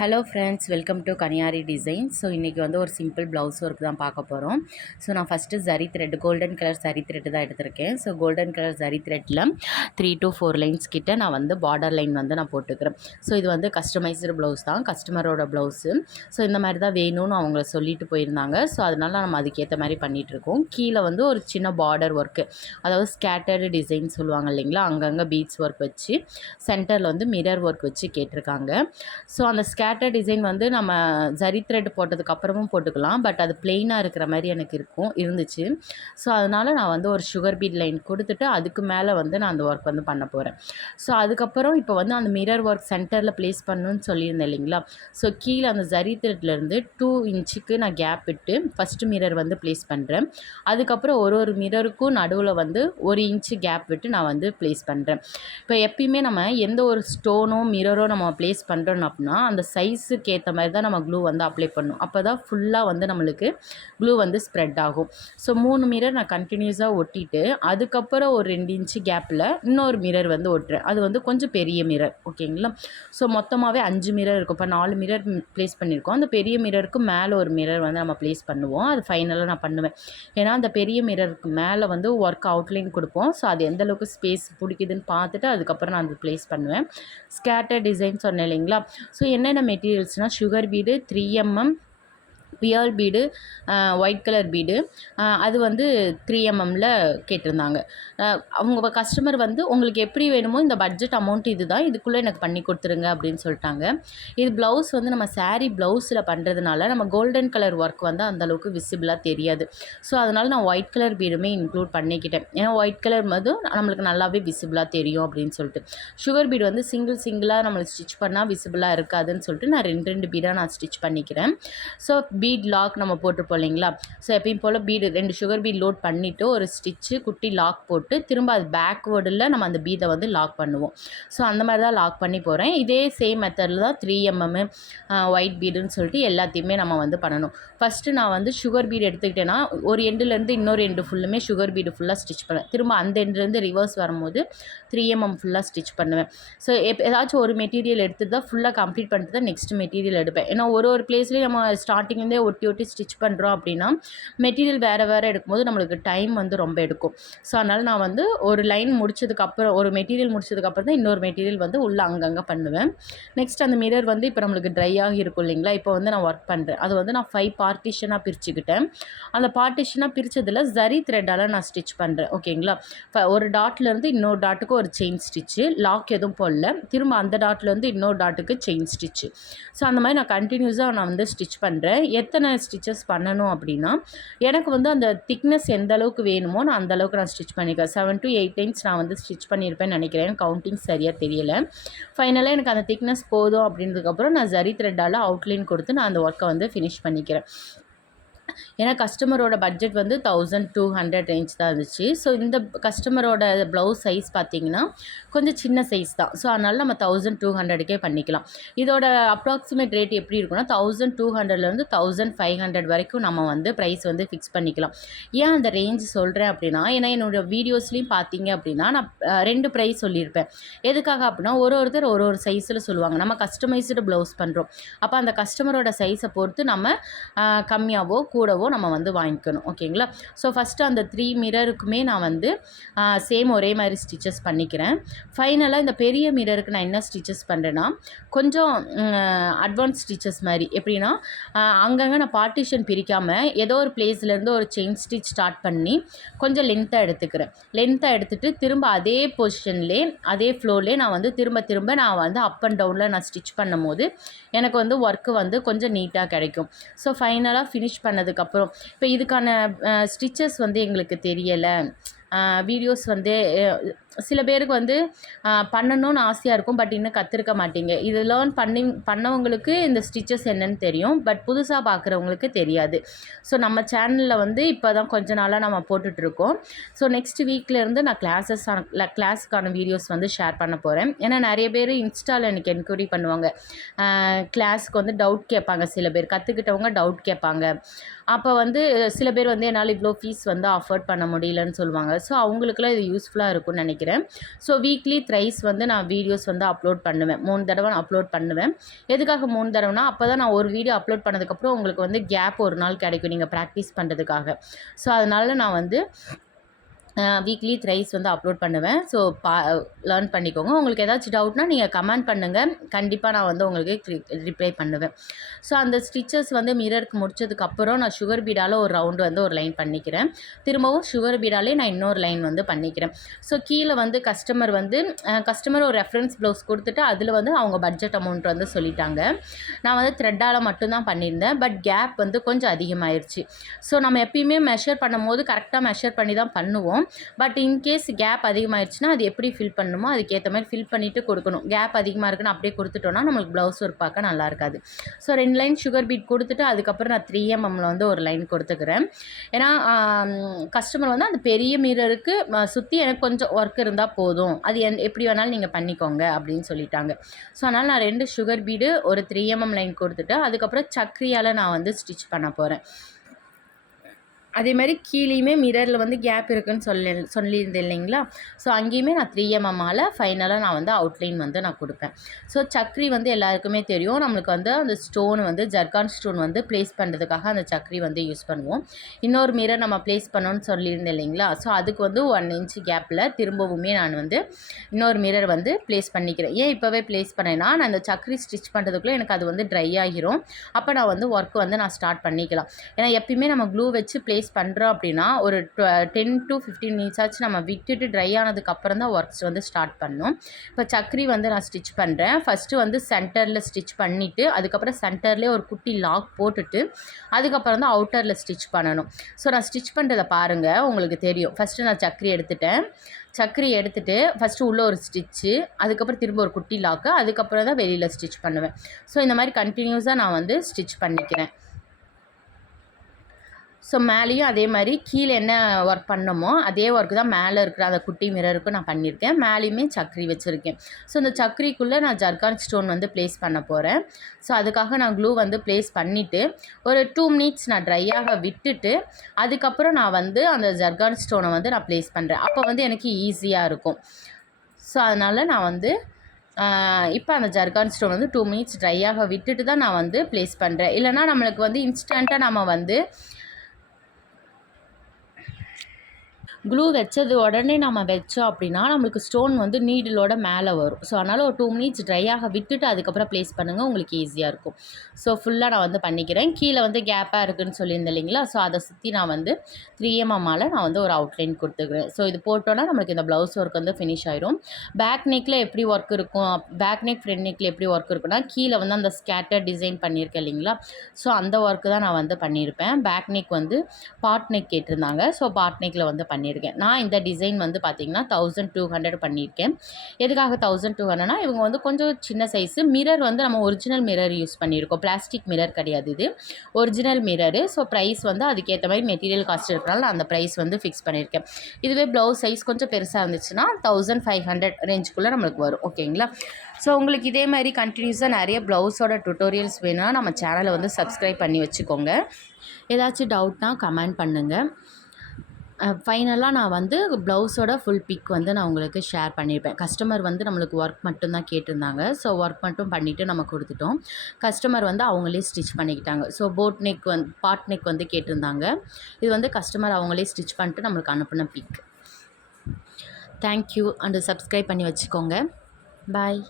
Hello friends, welcome to Kaniyari design. So இன்றைக்கி வந்து ஒரு சிம்பிள் ப்ளவுஸ் ஒர்க் தான் பார்க்க போகிறோம். ஸோ நான் first zari thread, golden colour zari thread தான் எடுத்திருக்கேன். ஸோ கோல்டன் கலர் ஜரி த்ரெட்டில் 3 to 4 லைன்ஸ் கிட்ட நான் வந்து பார்டர் லைன் வந்து நான் போட்டுக்கிறேன். ஸோ இது வந்து கஸ்டமைஸ்டு ப்ளவுஸ் தான், கஸ்டமரோட ப்ளவுஸு. ஸோ இந்த மாதிரி தான் வேணும்னு அவங்க சொல்லிட்டு போயிருந்தாங்க. ஸோ அதனால் நம்ம அதுக்கேற்ற மாதிரி பண்ணிகிட்ருக்கோம். கீழே வந்து ஒரு சின்ன பார்டர் ஒர்க்கு, அதாவது ஸ்கேட்டர்டு டிசைன் சொல்லுவாங்க இல்லைங்களா, அங்கங்கே பீட்ஸ் ஒர்க் வச்சு சென்டரில் வந்து மிரர் ஒர்க் வச்சு கேட்டிருக்காங்க. ஸோ அந்த ஸ்கேட்டர் டிசைன் வந்து நம்ம ஜரி த்ரெட் போட்டதுக்கப்புறமும் போட்டுக்கலாம். பட் அது பிளெயினாக இருக்கிற மாதிரி எனக்கு இருந்துச்சு. ஸோ அதனால் நான் வந்து ஒரு சுகர் பீட் லைன் கொடுத்துட்டு அதுக்கு மேலே வந்து நான் அந்த ஒர்க் வந்து பண்ண போகிறேன். ஸோ அதுக்கப்புறம் இப்போ வந்து அந்த மிரர் ஒர்க் சென்டரில் ப்ளேஸ் பண்ணணும்னு சொல்லியிருந்தேன் இல்லைங்களா. ஸோ கீழே அந்த ஜரி த்ரெட்லேருந்து 2 இன்ச்சுக்கு நான் கேப் விட்டு ஃபஸ்ட்டு மிரர் வந்து ப்ளேஸ் பண்ணுறேன். அதுக்கப்புறம் ஒரு மிரருக்கும் நடுவில் வந்து 1 இன்ச்சு கேப் விட்டு நான் வந்து ப்ளேஸ் பண்ணுறேன். இப்போ எப்பயுமே நம்ம எந்த ஒரு ஸ்டோனோ மிரரோ நம்ம ப்ளேஸ் பண்ணுறோம் அப்படின்னா அந்த சைஸுக்கு ஏற்ற மாதிரி தான் நம்ம க்ளூ வந்து அப்ளை பண்ணணும். அப்போ தான் ஃபுல்லாக வந்து நம்மளுக்கு க்ளூ வந்து ஸ்ப்ரெட் ஆகும். ஸோ 3 மிரர் நான் கண்டினியூஸாக ஒட்டிட்டு அதுக்கப்புறம் ஒரு 2 இன்ச்சு கேப்பில் இன்னொரு மிரர் வந்து ஒட்டுறேன். அது வந்து கொஞ்சம் பெரிய மிரர், ஓகேங்களா. ஸோ மொத்தமாகவே 5 மிரர் இருக்கும். இப்போ 4 மிரர் ப்ளேஸ் பண்ணியிருக்கோம். அந்த பெரிய மிரருக்கு மேலே ஒரு மிரர் வந்து நம்ம ப்ளேஸ் பண்ணுவோம். அது ஃபைனலாக நான் பண்ணுவேன். ஏன்னா அந்த பெரிய மிரருக்கு மேலே வந்து ஒர்க் அவுட்லைன் கொடுப்போம். ஸோ அது எந்தளவுக்கு ஸ்பேஸ் பிடிக்குதுன்னு பார்த்துட்டு அதுக்கப்புறம் நான் அது ப்ளேஸ் பண்ணுவேன். ஸ்கேட்டர் டிசைன் சொன்னேன் இல்லைங்களா. ஸோ என்னென்ன மெட்டீரியல்ஸ்னால் sugar bead, 3mm pearl bead, white colour bead, அது வந்து 3mmல கேட்டிருந்தாங்க. அவங்க கஸ்டமர் வந்து உங்களுக்கு எப்படி வேணுமோ இந்த பட்ஜெட் அமௌண்ட் இது தான், இதுக்குள்ளே எனக்கு பண்ணி கொடுத்துருங்க அப்படின்னு சொல்லிட்டாங்க. இது ப்ளவுஸ் வந்து நம்ம சாரீ ப்ளவுஸில் பண்ணுறதுனால நம்ம கோல்டன் கலர் ஒர்க் வந்து அந்தளவுக்கு விசிபிளாக தெரியாது. ஸோ அதனால் நான் ஒயிட் கலர் பீடுமே இன்க்ளூட் பண்ணிக்கிட்டேன். ஏன்னா ஒயிட் கலர் மதும் நம்மளுக்கு நல்லாவே விசிபிளாக தெரியும் அப்படின்னு சொல்லிட்டு. சுகர் பீடு வந்து சிங்கிளாக நம்மளுக்கு ஸ்டிச் பண்ணால் விசிபிளாக இருக்காதுன்னு சொல்லிட்டு நான் 2 பீடாக நான் ஸ்டிச் பண்ணிக்கிறேன். ஸோ பீட் லாக் நம்ம போட்டிருப்போம் இல்லைங்களா. ஸோ எப்பயும் போல் பீடு 2 சுகர் பீட் லோட் பண்ணிவிட்டு ஒரு ஸ்டிச்சு குட்டி லாக் போட்டு திரும்ப அது பேக்வேர்டில் நம்ம அந்த பீடை வந்து லாக் பண்ணுவோம். ஸோ அந்த மாதிரி தான் லாக் பண்ணி போகிறேன். இதே சேம் மெத்தடில் தான் 3mm ஒயிட் பீடுன்னு சொல்லிட்டு எல்லாத்தையுமே நம்ம வந்து பண்ணணும். ஃபஸ்ட்டு நான் வந்து சுகர் பீடு எடுத்துக்கிட்டேன்னா ஒரு எண்டுலேருந்து இன்னொரு எண்டு ஃபுல்லுமே சுகர் பீடு ஃபுல்லாக ஸ்டிச் பண்ணுவேன். திரும்ப அந்த எண்டுலேருந்து ரிவர்ஸ் வரும்போது 3mm ஃபுல்லாக ஸ்டிச் பண்ணுவேன். ஸோ ஏதாச்சும் ஒரு மெட்டீரியல் எடுத்துட்டு தான் ஃபுல்லாக கம்ப்ளீட் பண்ணிட்டு தான் நெக்ஸ்ட் மெட்டீரியல் எடுப்பேன். ஏன்னா ஒரு பிளேஸ்லேயும் நம்ம ஸ்டார்டிங்லேருந்தே ஒட்டி ஸ்டிச் பண்ணுறோம் அப்படின்னா மெட்டீரியல் வேறு எடுக்கும்போது நம்மளுக்கு டைம் வந்து ரொம்ப எடுக்கும். ஸோ அதனால் நான் வந்து ஒரு லைன் முடிச்சதுக்கப்புறம் ஒரு மெட்டீரியல் முடிச்சதுக்கப்புறம் தான் இன்னொரு மெட்டீரியல் வந்து உள்ளே அங்கங்கே பண்ணுவேன். நெக்ஸ்ட் அந்த மிரர் வந்து இப்போ நம்மளுக்கு ட்ரை ஆகி இருக்கும் இல்லைங்களா. இப்போ வந்து நான் ஒர்க் பண்ணுறேன். அது வந்து நான் 5 பார்ட்டிஷனாக பிரிச்சுக்கிட்டேன். அந்த பார்ட்டிஷனாக பிரித்ததில் ஜரி த்ரெட்டால் நான் ஸ்டிச் பண்ணுறேன், ஓகேங்களா. ஒரு டாட்லேருந்து இன்னொரு டாட்டுக்கு ஒரு செயின் ஸ்டிச்சு, லாக் எதுவும் போடல. திரும்ப அந்த டாட்லேருந்து இன்னொரு டாட்டுக்கு செயின் ஸ்டிச்சு. ஸோ அந்த மாதிரி நான் கண்டினியூஸாக நான் வந்து ஸ்டிச் பண்ணுறேன். எத்தனை ஸ்டிச்சஸ் பண்ணணும் அப்படின்னா எனக்கு வந்து அந்த திக்னஸ் எந்த அளவுக்கு வேணுமோ நான் அந்த அளவுக்கு நான் ஸ்டிச் பண்ணிக்கிறேன். 7 to 8 டைம்ஸ் நான் வந்து ஸ்டிச் பண்ணியிருப்பேன்னு நினைக்கிறேன். கவுண்டிங் சரியாக தெரியல. ஃபைனலாக எனக்கு அந்த திக்னஸ் போதும் அப்படின்றதுக்கப்புறம் நான் ஜரி த்ரெட்டால் அவுட்லைன் கொடுத்து நான் அந்த ஒர்க்கை வந்து ஃபினிஷ் பண்ணிக்கிறேன். ஏன்னா கஸ்டமரோட பட்ஜெட் வந்து 1200 ரேஞ்ச் தான் இருந்துச்சு. ஸோ இந்த கஸ்டமரோட ப்ளவுஸ் சைஸ் பார்த்திங்கன்னா கொஞ்சம் சின்ன சைஸ் தான். ஸோ அதனால் நம்ம 1200க்கே பண்ணிக்கலாம். இதோட அப்ராக்சிமேட் ரேட் எப்படி இருக்குன்னா 1200லேருந்து 1500 வரைக்கும் நம்ம வந்து ப்ரைஸ் வந்து ஃபிக்ஸ் பண்ணிக்கலாம். ஏன் அந்த ரேஞ்ச் சொல்கிறேன் அப்படின்னா, ஏன்னா என்னோடய வீடியோஸ்லேயும் பார்த்தீங்க அப்படின்னா நான் 2 ப்ரைஸ் சொல்லியிருப்பேன். எதுக்காக அப்படின்னா ஒருத்தர் ஒரு சைஸில் சொல்லுவாங்க. நம்ம கஸ்டமைஸ்டு ப்ளவுஸ் பண்ணுறோம். அப்போ அந்த கஸ்டமரோட சைஸை பொறுத்து நம்ம கம்மியாகவோ கூடவோ நம்ம வந்து வாங்கிக்கணும், ஓகேங்களா. ஸோ ஃபஸ்ட்டு அந்த 3 மிரருக்குமே நான் வந்து சேம் ஒரே மாதிரி ஸ்டிச்சஸ் பண்ணிக்கிறேன். ஃபைனலாக இந்த பெரிய மிரருக்கு நான் என்ன ஸ்டிச்சஸ் பண்ணுறேன்னா கொஞ்சம் அட்வான்ஸ் ஸ்டிச்சஸ் மாதிரி. எப்படின்னா அங்கங்கே நான் பார்ட்டிஷன் பிரிக்காமல் ஏதோ ஒரு பிளேஸ்லேருந்து ஒரு செயின் ஸ்டிச் ஸ்டார்ட் பண்ணி கொஞ்சம் லென்த்தாக எடுத்துக்கிறேன். லென்த்தாக எடுத்துகிட்டு திரும்ப அதே பொசிஷன்லே அதே ஃப்ளோர்லே நான் வந்து திரும்ப நான் வந்து அப் அண்ட் டவுனில் நான் ஸ்டிச் பண்ணும் போது எனக்கு வந்து ஒர்க்கு வந்து கொஞ்சம் நீட்டாக கிடைக்கும். ஸோ ஃபைனலாக ஃபினிஷ் பண்ணதுக்கப்புறம் இப்போ இதுக்கான ஸ்டிச்சஸ் வந்து எங்களுக்கு தெரியலை. வீடியோஸ் வந்து சில பேருக்கு வந்து பண்ணணும்னு ஆசையாக இருக்கும். பட் இன்னும் கற்றுருக்க மாட்டீங்க. இது லேர்ன் பண்ணவங்களுக்கு இந்த ஸ்டிச்சஸ் என்னன்னு தெரியும். பட் புதுசாக பார்க்குறவங்களுக்கு தெரியாது. ஸோ நம்ம சேனலில் வந்து இப்போ தான் கொஞ்ச நாளாக நம்ம போட்டுட்ருக்கோம். ஸோ நெக்ஸ்ட் வீக்லேருந்து நான் கிளாஸுக்கான வீடியோஸ் வந்து ஷேர் பண்ண போகிறேன். ஏன்னா நிறைய பேர் இன்ஸ்டாவில் எனக்கு என்கொயரி பண்ணுவாங்க. கிளாஸுக்கு வந்து டவுட் கேட்பாங்க. சில பேர் கற்றுக்கிட்டவங்க டவுட் கேட்பாங்க. அப்போ வந்து சில பேர் வந்து என்னால் இவ்வளோ ஃபீஸ் வந்து அஃபோர்ட் பண்ண முடியலன்னு சொல்லுவாங்க. ஸோ அவங்களுக்குலாம் இது யூஸ்ஃபுல்லாக இருக்கும்னு நினைக்கிறேன். பண்ணிக்கிறேன். ஸோ வீக்லி த்ரைஸ் வந்து நான் வீடியோஸ் வந்து அப்லோட் பண்ணுவேன். 3 தடவை நான் அப்லோட் பண்ணுவேன். எதுக்காக 3 தடவைனா, அப்போ தான் நான் ஒரு வீடியோ அப்லோட் பண்ணதுக்கப்புறம் உங்களுக்கு வந்து கேப் ஒரு நாள் கிடைக்கும் நீங்கள் ப்ராக்டிஸ் பண்ணுறதுக்காக. ஸோ அதனால நான் வந்து வீக்லி த்ரைஸ் வந்து அப்லோட் பண்ணுவேன். ஸோ லேர்ன் பண்ணிக்கோங்க. உங்களுக்கு ஏதாச்சும் டவுட்னா நீங்கள் கமெண்ட் பண்ணுங்கள். கண்டிப்பாக நான் வந்து உங்களுக்கு ரிப்ளை பண்ணுவேன். ஸோ அந்த ஸ்டிச்சஸ் வந்து மிரருக்கு முடிச்சதுக்கப்புறம் நான் சுகர் பீடால் ஒரு ரவுண்டு வந்து ஒரு லைன் பண்ணிக்கிறேன். திரும்பவும் சுகர் பீடாலே நான் இன்னொரு லைன் வந்து பண்ணிக்கிறேன். ஸோ கீழே வந்து கஸ்டமர் ஒரு ரெஃபரன்ஸ் ப்ளவுஸ் கொடுத்துட்டு அதில் வந்து அவங்க பட்ஜெட் அமௌண்ட் வந்து சொல்லிட்டாங்க. நான் வந்து த்ரெட்டால் மட்டும்தான் பண்ணியிருந்தேன். பட் கேப் வந்து கொஞ்சம் அதிகமாகிருச்சு. ஸோ நம்ம எப்பயுமே மெஷர் பண்ணும்போது கரெக்டாக மெஷர் பண்ணி தான் பண்ணுவோம். பட் இன்கேஸ் கேப் அதிகமாகிடுச்சுன்னா அது எப்படி ஃபில் பண்ணணுமோ அதுக்கேற்ற மாதிரி ஃபில் பண்ணிவிட்டு கொடுக்கணும். கேப் அதிகமாக இருக்குன்னு அப்படியே கொடுத்துட்டோன்னா நம்மளுக்கு ப்ளவுஸ் ஒர்க் பார்க்க நல்லா இருக்காது. ஸோ 2 லைன் சுகர் பீட் கொடுத்துட்டு அதுக்கப்புறம் நான் 3 mmல வந்து ஒரு லைன் கொடுத்துக்கிறேன். ஏன்னா கஸ்டமர் வந்து அந்த பெரிய மிரருக்கு சுற்றி எனக்கு கொஞ்சம் ஒர்க் இருந்தால் போதும், அது எப்படி வேணாலும் நீங்கள் பண்ணிக்கோங்க அப்படின்னு சொல்லிட்டாங்க. ஸோ அதனால் நான் 2 சுகர் பீடு ஒரு 3 mm லைன் கொடுத்துட்டு அதுக்கப்புறம் சக்கரியால் நான் வந்து ஸ்டிச் பண்ண போகிறேன். அதேமாதிரி கீழேயுமே மிரரில் வந்து கேப் இருக்குதுன்னு சொல்லியிருந்தேன் இல்லைங்களா? ஸோ அங்கேயுமே நான் 3 mmஆல் ஃபைனலாக நான் வந்து அவுட்லைன் வந்து நான் கொடுப்பேன். ஸோ சக்கரி வந்து எல்லாருக்குமே தெரியும். நம்மளுக்கு வந்து அந்த ஸ்டோன் வந்து ஜர்கான் ஸ்டோன் வந்து ப்ளேஸ் பண்ணுறதுக்காக அந்த சக்கரி வந்து யூஸ் பண்ணுவோம். இன்னொரு மிரர் நம்ம ப்ளேஸ் பண்ணோன்னு சொல்லியிருந்தேன் இல்லைங்களா? ஸோ அதுக்கு வந்து 1 inch கேப்பில் திரும்பவுமே நான் வந்து இன்னொரு மிரர் வந்து ப்ளேஸ் பண்ணிக்கிறேன். ஏன் இப்போவே ப்ளேஸ் பண்ணேன்னா, நான் அந்த சக்கரி ஸ்டிச் பண்ணுறதுக்குள்ளே எனக்கு அது வந்து ட்ரை ஆகிரும். அப்போ நான் வந்து ஒர்க் வந்து நான் ஸ்டார்ட் பண்ணிக்கலாம். ஏன்னா எப்பயுமே நம்ம க்ளூ வச்சு ப்ளேஸ் பண்ணுறோம் அப்படின்னா ஒரு 10 to 15 minutes ஆச்சு நம்ம விட்டுட்டு ட்ரை ஆனதுக்கப்புறம் தான் ஒர்க்ஸ் வந்து ஸ்டார்ட் பண்ணணும். இப்போ சக்கரி வந்து நான் ஸ்டிச் பண்ணுறேன். ஃபஸ்ட்டு வந்து சென்டரில் ஸ்டிச் பண்ணிவிட்டு அதுக்கப்புறம் சென்டர்லேயே ஒரு குட்டி லாக் போட்டுட்டு அதுக்கப்புறம் தான் அவுட்டரில் ஸ்டிச் பண்ணணும். ஸோ நான் ஸ்டிச் பண்ணுறதை பாருங்கள், உங்களுக்கு தெரியும். ஃபஸ்ட்டு நான் சக்கரி எடுத்துகிட்டு ஃபஸ்ட்டு உள்ளே ஒரு ஸ்டிச்சு, அதுக்கப்புறம் திரும்ப ஒரு குட்டி லாக்கு, அதுக்கப்புறம் தான் வெளியில் ஸ்டிச் பண்ணுவேன். ஸோ இந்த மாதிரி கண்டினியூஸாக நான் வந்து ஸ்டிச் பண்ணிக்கிறேன். ஸோ மேலேயும் அதே மாதிரி கீழே என்ன ஒர்க் பண்ணமோ அதே ஒர்க் தான் மேலே இருக்கிற அந்த குட்டி மிரருக்கும் நான் பண்ணியிருக்கேன். மேலேயுமே சக்கரி வச்சுருக்கேன். ஸோ இந்த சக்கரிக்குள்ளே நான் ஜர்கான் ஸ்டோன் வந்து ப்ளேஸ் பண்ண போகிறேன். ஸோ அதுக்காக நான் க்ளூ வந்து ப்ளேஸ் பண்ணிவிட்டு ஒரு 2 minutes நான் ட்ரையாக விட்டுட்டு அதுக்கப்புறம் நான் வந்து அந்த ஜர்கான் ஸ்டோனை வந்து நான் ப்ளேஸ் பண்ணுறேன். அப்போ வந்து எனக்கு ஈஸியாக இருக்கும். ஸோ அதனால் நான் வந்து இப்போ அந்த ஜர்கான் ஸ்டோன் வந்து 2 minutes ட்ரையாக விட்டுட்டு தான் நான் வந்து ப்ளேஸ் பண்ணுறேன். இல்லைனா நம்மளுக்கு வந்து இன்ஸ்டண்ட்டாக நம்ம வந்து க்ளூ வச்சது உடனே நம்ம வச்சோம் அப்படின்னா நம்மளுக்கு ஸ்டோன் வந்து நீடிலோட மேலே வரும். ஸோ அதனால் ஒரு 2 minutes ட்ரையாக விட்டுட்டு அதுக்கப்புறம் ப்ளேஸ் பண்ணுங்கள், உங்களுக்கு ஈஸியாக இருக்கும். ஸோ ஃபுல்லாக நான் வந்து பண்ணிக்கிறேன். கீழே வந்து கேப்பாக இருக்குதுன்னு சொல்லியிருந்தேன் இல்லைங்களா? ஸோ அதை சுற்றி நான் வந்து 3 mmஆல் நான் வந்து ஒரு அவுட்லைன் கொடுத்துக்கிறேன். ஸோ இது போட்டோன்னா நம்மளுக்கு இந்த ப்ளவுஸ் ஒர்க் வந்து ஃபினிஷ் ஆயிடும். பேக் நெக்கில் எப்படி ஒர்க் இருக்கும், பேக் நெக் ஃப்ரண்ட் நெக்கில் எப்படி ஒர்க் இருக்குன்னா கீழே வந்து அந்த ஸ்கேட்டர் டிசைன் பண்ணியிருக்கேன் இல்லைங்களா? ஸோ அந்த ஒர்க்கு தான் நான் வந்து பண்ணியிருப்பேன். பேக் நெக் வந்து பாட் நெக் கேட்டிருந்தாங்க. ஸோ பாட் நெக்கில் வந்து பண்ணியிருக்கேன். நான் இந்த டிசைன் வந்து பார்த்திங்கன்னா 1200 பண்ணியிருக்கேன். எதுக்காக 1200னா இவங்க வந்து கொஞ்சம் சின்ன சைஸு மிரர் வந்து நம்ம ஒரிஜினல் மிரர் யூஸ் பண்ணியிருக்கோம். பிளாஸ்டிக் மிரர் கிடையாது, இது ஒரிஜினல் மிரரு. ஸோ ப்ரைஸ் வந்து அதுக்கேற்ற மாதிரி மெட்டீரியல் காஸ்ட் இருக்கிறனால நான் அந்த ப்ரைஸ் வந்து ஃபிக்ஸ் பண்ணியிருக்கேன். இதுவே ப்ளவுஸ் சைஸ் கொஞ்சம் பெருசாக இருந்துச்சுன்னா 1500 ரேஞ்சுக்குள்ளே நம்மளுக்கு வரும். ஓகேங்களா? ஸோ உங்களுக்கு இதே மாதிரி கண்டினியூஸாக நிறைய ப்ளவுஸோட டுட்டோரியல்ஸ் வேணும்னா நம்ம சேனலை வந்து சப்ஸ்கிரைப் பண்ணி வச்சுக்கோங்க. ஏதாச்சும் டவுட்னா கமெண்ட் பண்ணுங்கள். ஃபைனலாக நான் வந்து ப்ளவுஸோட ஃபுல் பிக் வந்து நான் உங்களுக்கு ஷேர் பண்ணியிருப்பேன். கஸ்டமர் வந்து நம்மளுக்கு ஒர்க் மட்டும்தான் கேட்டிருந்தாங்க. ஸோ ஒர்க் மட்டும் பண்ணிவிட்டு நம்ம கொடுத்துட்டோம். கஸ்டமர் வந்து அவங்களே ஸ்டிச் பண்ணிக்கிட்டாங்க. ஸோ பாட் நெக் வந்து கேட்டிருந்தாங்க. இது வந்து கஸ்டமர் அவங்களே ஸ்டிச் பண்ணிட்டு நம்மளுக்கு அனுப்பின பிக். தேங்க்யூ. அண்டு சப்ஸ்கிரைப் பண்ணி வச்சுக்கோங்க. பாய்.